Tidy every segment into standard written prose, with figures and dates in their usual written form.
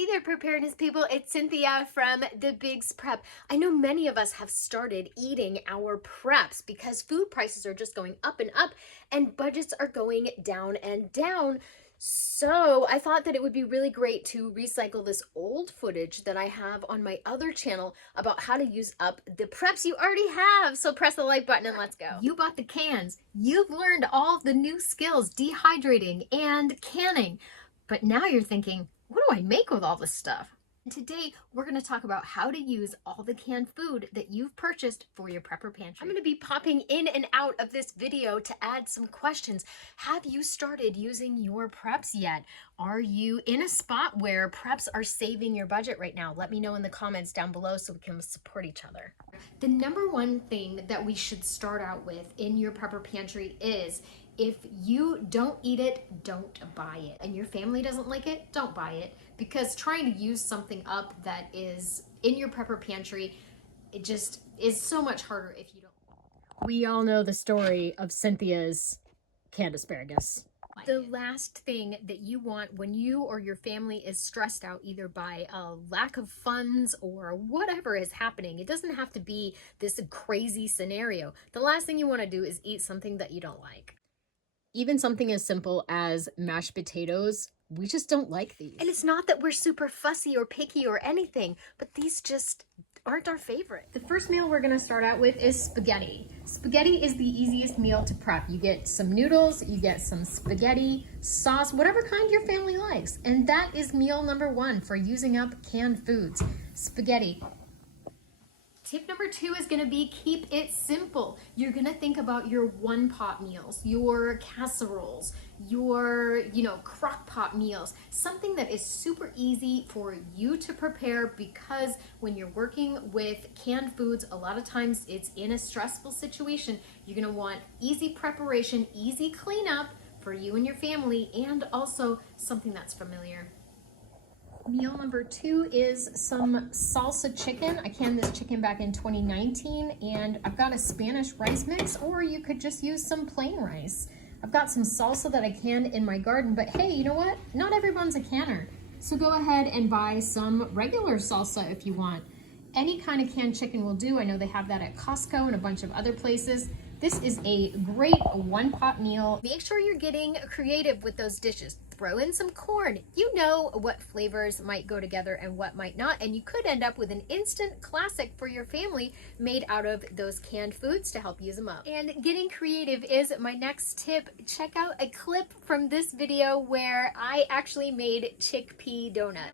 Hey there, preparedness people. It's Cynthia from The Bigs Prep. I know many of us have started eating our preps because food prices are just going up and up and budgets are going down and down. So I thought that it would be really great to recycle this old footage that I have on my other channel about how to use up the preps you already have. So press the like button and let's go. You bought the cans. You've learned all of the new skills, dehydrating and canning. But now you're thinking, what do I make with all this stuff? And today we're going to talk about how to use all the canned food that you've purchased for your prepper pantry. I'm going to be popping in and out of this video to add some questions. Have you started using your preps yet? Are you in a spot where preps are saving your budget right now? Let me know in the comments down below so we can support each other. The number one thing that we should start out with in your prepper pantry is, if you don't eat it, don't buy it. And your family doesn't like it, don't buy it. Because trying to use something up that is in your prepper pantry, it just is so much harder if you don't. We all know the story of Cynthia's canned asparagus. The last thing that you want when you or your family is stressed out either by a lack of funds or whatever is happening, it doesn't have to be this crazy scenario. The last thing you want to do is eat something that you don't like. Even something as simple as mashed potatoes, we just don't like these. And it's not that we're super fussy or picky or anything, but these just aren't our favorite. The first meal we're gonna start out with is spaghetti. Spaghetti is the easiest meal to prep. You get some noodles, you get some spaghetti, sauce, whatever kind your family likes. And that is meal number one for using up canned foods, spaghetti. Tip number two is gonna be keep it simple. You're gonna think about your one pot meals, your casseroles, your, crock pot meals, something that is super easy for you to prepare, because when you're working with canned foods, a lot of times it's in a stressful situation. You're gonna want easy preparation, easy cleanup for you and your family, and also something that's familiar. Meal number two is some salsa chicken. I canned this chicken back in 2019, and I've got a Spanish rice mix, or you could just use some plain rice. I've got some salsa that I canned in my garden, but hey, you know what? Not everyone's a canner. So go ahead and buy some regular salsa if you want. Any kind of canned chicken will do. I know they have that at Costco and a bunch of other places. This is a great one-pot meal. Make sure you're getting creative with those dishes. Throw in some corn. You know what flavors might go together and what might not, and you could end up with an instant classic for your family made out of those canned foods to help use them up. And getting creative is my next tip. Check out a clip from this video where I actually made chickpea donut.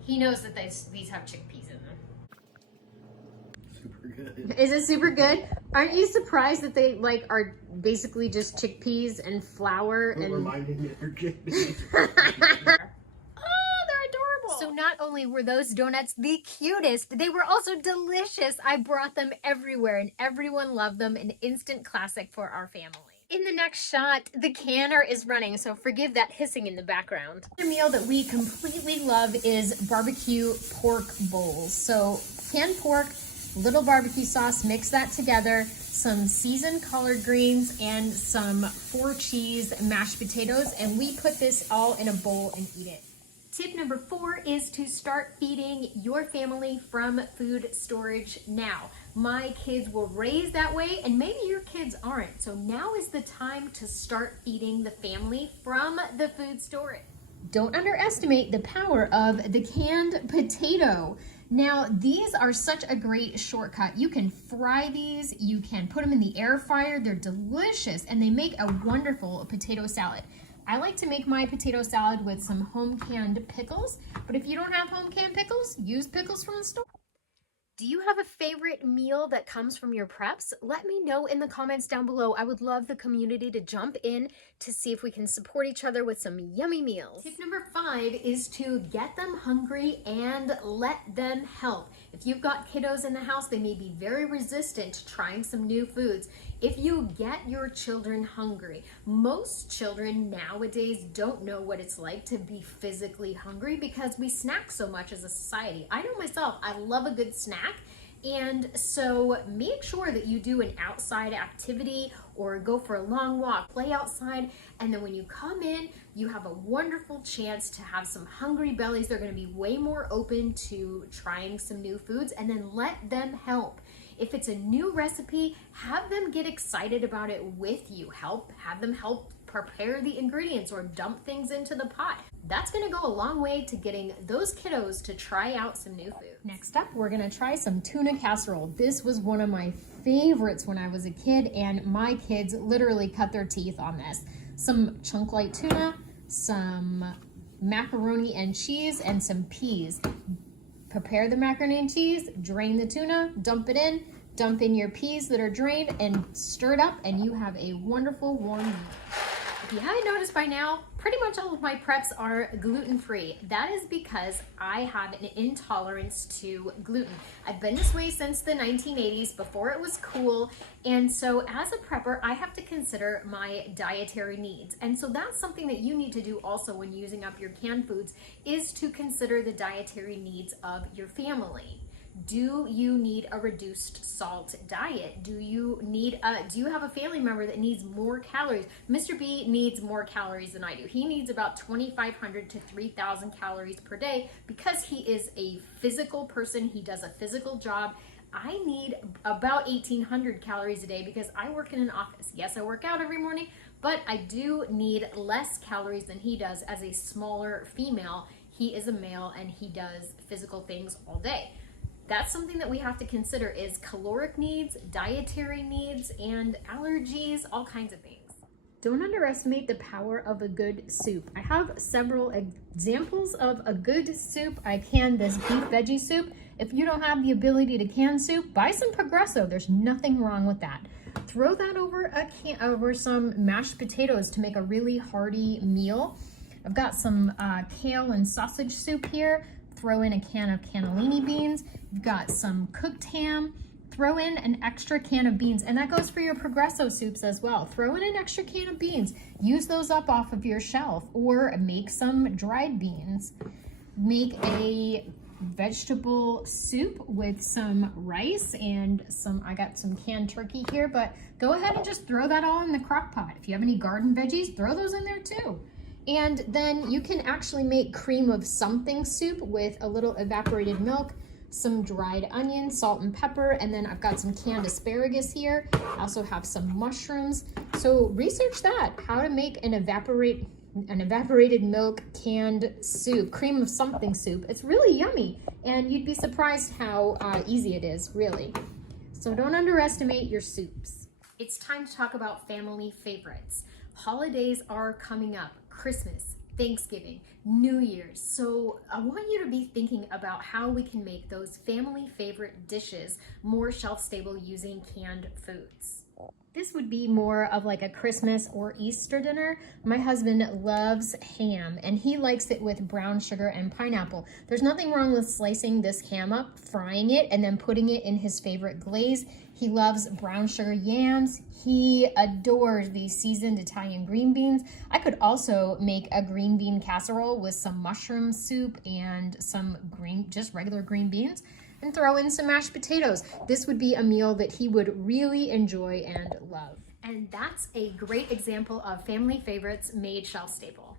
He knows that these have chickpeas in them. Super good. Is it super good? Aren't you surprised that they are basically just chickpeas and flour and reminding me of your chickpeas. Oh, they're adorable. So not only were those donuts the cutest, they were also delicious. I brought them everywhere and everyone loved them. An instant classic for our family. In the next shot, the canner is running, so forgive that hissing in the background. Another meal that we completely love is barbecue pork bowls. So canned pork, little barbecue sauce, mix that together, some seasoned collard greens, and some 4 cheese mashed potatoes, and we put this all in a bowl and eat it. Tip number 4 is to start feeding your family from food storage now. My kids were raised that way, and maybe your kids aren't. So now is the time to start feeding the family from the food storage. Don't underestimate the power of the canned potato. Now, these are such a great shortcut. You can fry these, you can put them in the air fryer. They're delicious, and they make a wonderful potato salad. I like to make my potato salad with some home canned pickles, but if you don't have home canned pickles, use pickles from the store. Do you have a favorite meal that comes from your preps? Let me know in the comments down below. I would love the community to jump in to see if we can support each other with some yummy meals. Tip number 5 is to get them hungry and let them help. If you've got kiddos in the house, they may be very resistant to trying some new foods. If you get your children hungry, most children nowadays don't know what it's like to be physically hungry because we snack so much as a society. I know myself, I love a good snack, And so make sure that you do an outside activity or go for a long walk, play outside, and then when you come in, you have a wonderful chance to have some hungry bellies. They're gonna be way more open to trying some new foods, and then let them help. If it's a new recipe, have them get excited about it with you. Have them help prepare the ingredients or dump things into the pot. That's gonna go a long way to getting those kiddos to try out some new food. Next up, we're gonna try some tuna casserole. This was one of my favorites when I was a kid, and my kids literally cut their teeth on this. Some chunk light tuna, some macaroni and cheese, and some peas. Prepare the macaroni and cheese, drain the tuna, dump it in, dump in your peas that are drained, and stir it up, and you have a wonderful warm meal. If you haven't noticed by now, pretty much all of my preps are gluten-free. That is because I have an intolerance to gluten. I've been this way since the 1980s, before it was cool, and so as a prepper, I have to consider my dietary needs. And so that's something that you need to do also when using up your canned foods, is to consider the dietary needs of your family. Do you need a reduced salt diet? Do you have a family member that needs more calories? Mr. B needs more calories than I do. He needs about 2,500 to 3,000 calories per day because he is a physical person. He does a physical job. I need about 1,800 calories a day because I work in an office. Yes, I work out every morning, but I do need less calories than he does as a smaller female. He is a male and he does physical things all day. That's something that we have to consider, is caloric needs, dietary needs, and allergies, all kinds of things. Don't underestimate the power of a good soup. I have several examples of a good soup. I canned this beef veggie soup. If you don't have the ability to can soup, buy some Progresso. There's nothing wrong with that. Throw that over some mashed potatoes to make a really hearty meal. I've got some kale and sausage soup here. Throw in a can of cannellini beans. You've got some cooked ham. Throw in an extra can of beans, and that goes for your Progresso soups as well. Throw in an extra can of beans. Use those up off of your shelf, or make some dried beans. Make a vegetable soup with some rice and I got some canned turkey here, but go ahead and just throw that all in the crock pot. If you have any garden veggies, throw those in there too. And then you can actually make cream of something soup with a little evaporated milk, some dried onion, salt and pepper, and then I've got some canned asparagus here. I also have some mushrooms. So research that, how to make an evaporated milk canned soup, cream of something soup. It's really yummy, and you'd be surprised how easy it is, really. So don't underestimate your soups. It's time to talk about family favorites. Holidays are coming up. Christmas, Thanksgiving, New Year's. So I want you to be thinking about how we can make those family favorite dishes more shelf-stable using canned foods. This would be more of like a Christmas or Easter dinner. My husband loves ham, and he likes it with brown sugar and pineapple. There's nothing wrong with slicing this ham up, frying it, and then putting it in his favorite glaze. He loves brown sugar yams. He adores these seasoned Italian green beans. I could also make a green bean casserole with some mushroom soup and some just regular green beans, and throw in some mashed potatoes. This would be a meal that he would really enjoy and love. And that's a great example of family favorites made shelf-stable.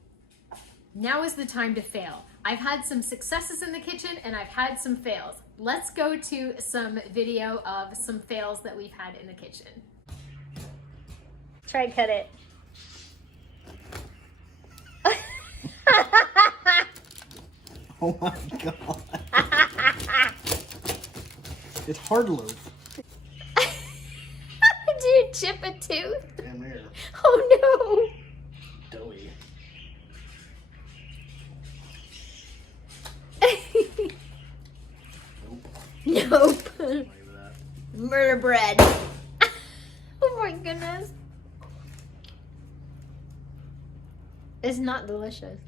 Now is the time to fail. I've had some successes in the kitchen and I've had some fails. Let's go to some video of some fails that we've had in the kitchen. Try cut it. Oh my god. It's hard loaf. Did you chip a tooth? Damn near. Oh no. Doughy. Nope. That. Murder bread. Oh my goodness. It's not delicious.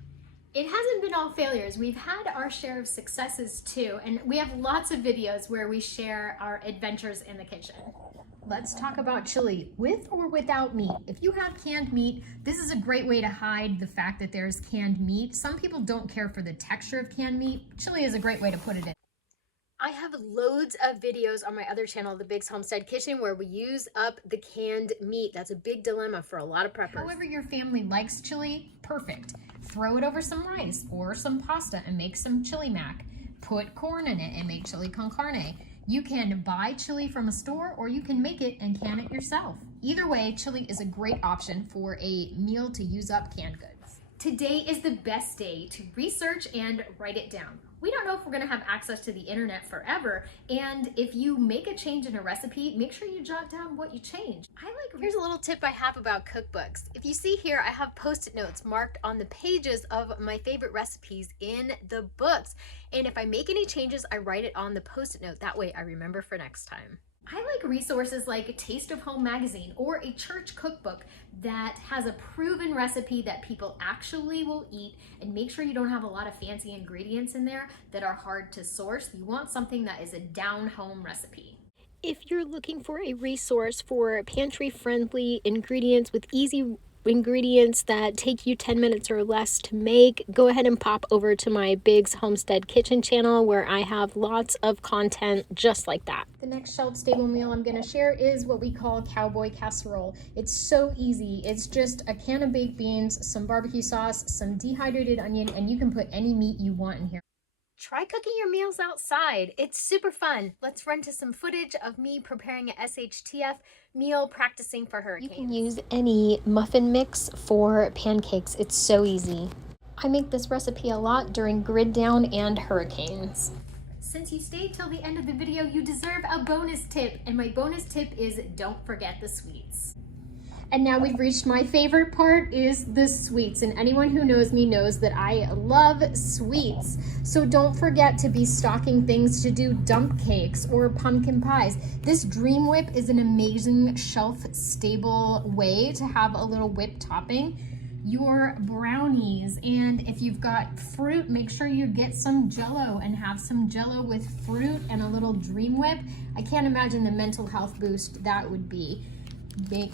It hasn't been all failures. We've had our share of successes too, and we have lots of videos where we share our adventures in the kitchen. Let's talk about chili, with or without meat. If you have canned meat, this is a great way to hide the fact that there's canned meat. Some people don't care for the texture of canned meat. Chili is a great way to put it in. I have loads of videos on my other channel, The Big's Homestead Kitchen, where we use up the canned meat. That's a big dilemma for a lot of preppers. However your family likes chili, perfect. Throw it over some rice or some pasta and make some chili mac. Put corn in it and make chili con carne. You can buy chili from a store or you can make it and can it yourself. Either way, chili is a great option for a meal to use up canned goods. Today is the best day to research and write it down. We don't know if we're gonna have access to the internet forever, and if you make a change in a recipe, make sure you jot down what you changed. Here's a little tip I have about cookbooks. If you see here, I have post-it notes marked on the pages of my favorite recipes in the books. And if I make any changes, I write it on the post-it note. That way I remember for next time. I like resources like Taste of Home magazine or a church cookbook that has a proven recipe that people actually will eat, and make sure you don't have a lot of fancy ingredients in there that are hard to source. You want something that is a down-home recipe. If you're looking for a resource for pantry-friendly ingredients with easy ingredients that take you 10 minutes or less to make, go ahead and pop over to my Big's Homestead Kitchen channel, where I have lots of content just like that. The next shelf-stable meal I'm going to share is what we call cowboy casserole. It's so easy. It's just a can of baked beans, some barbecue sauce, some dehydrated onion, and you can put any meat you want in here. Try cooking your meals outside. It's super fun. Let's run to some footage of me preparing a SHTF meal, practicing for hurricanes. You can use any muffin mix for pancakes. It's so easy. I make this recipe a lot during grid down and hurricanes. Since you stayed till the end of the video, you deserve a bonus tip, and my bonus tip is don't forget the sweets. And now we've reached my favorite part, is the sweets. And anyone who knows me knows that I love sweets. So don't forget to be stocking things to do dump cakes or pumpkin pies. This Dream Whip is an amazing shelf-stable way to have a little whip topping your brownies. And if you've got fruit, make sure you get some Jell-O and have some Jell-O with fruit and a little Dream Whip. I can't imagine the mental health boost that would be.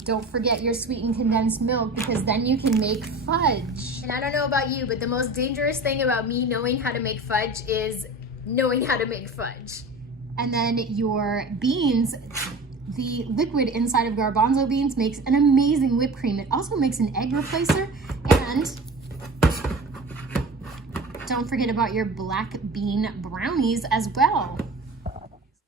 Don't forget your sweetened condensed milk, because then you can make fudge. And I don't know about you, but the most dangerous thing about me knowing how to make fudge is knowing how to make fudge. And then your beans, the liquid inside of garbanzo beans makes an amazing whipped cream. It also makes an egg replacer. And don't forget about your black bean brownies as well.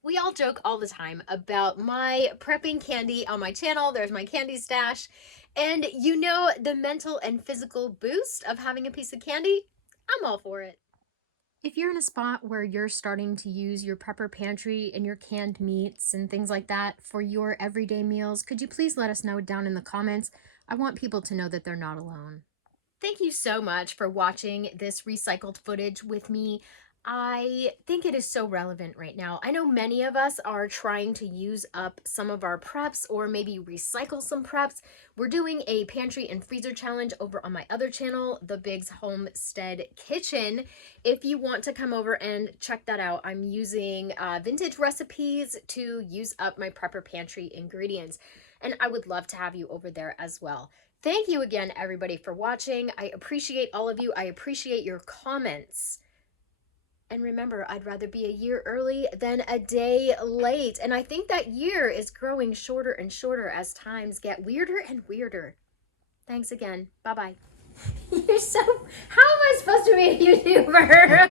We all joke all the time about my prepping candy on my channel. There's my candy stash. And you know, the mental and physical boost of having a piece of candy, I'm all for it. If you're in a spot where you're starting to use your prepper pantry and your canned meats and things like that for your everyday meals, could you please let us know down in the comments? I want people to know that they're not alone. Thank you so much for watching this recycled footage with me. I think it is so relevant right now. I know many of us are trying to use up some of our preps or maybe recycle some preps. We're doing a pantry and freezer challenge over on my other channel, The Big's Homestead Kitchen. If you want to come over and check that out, I'm using vintage recipes to use up my prepper pantry ingredients. And I would love to have you over there as well. Thank you again, everybody, for watching. I appreciate all of you. I appreciate your comments. And remember, I'd rather be a year early than a day late. And I think that year is growing shorter and shorter as times get weirder and weirder. Thanks again. Bye-bye. You're so... How am I supposed to be a YouTuber?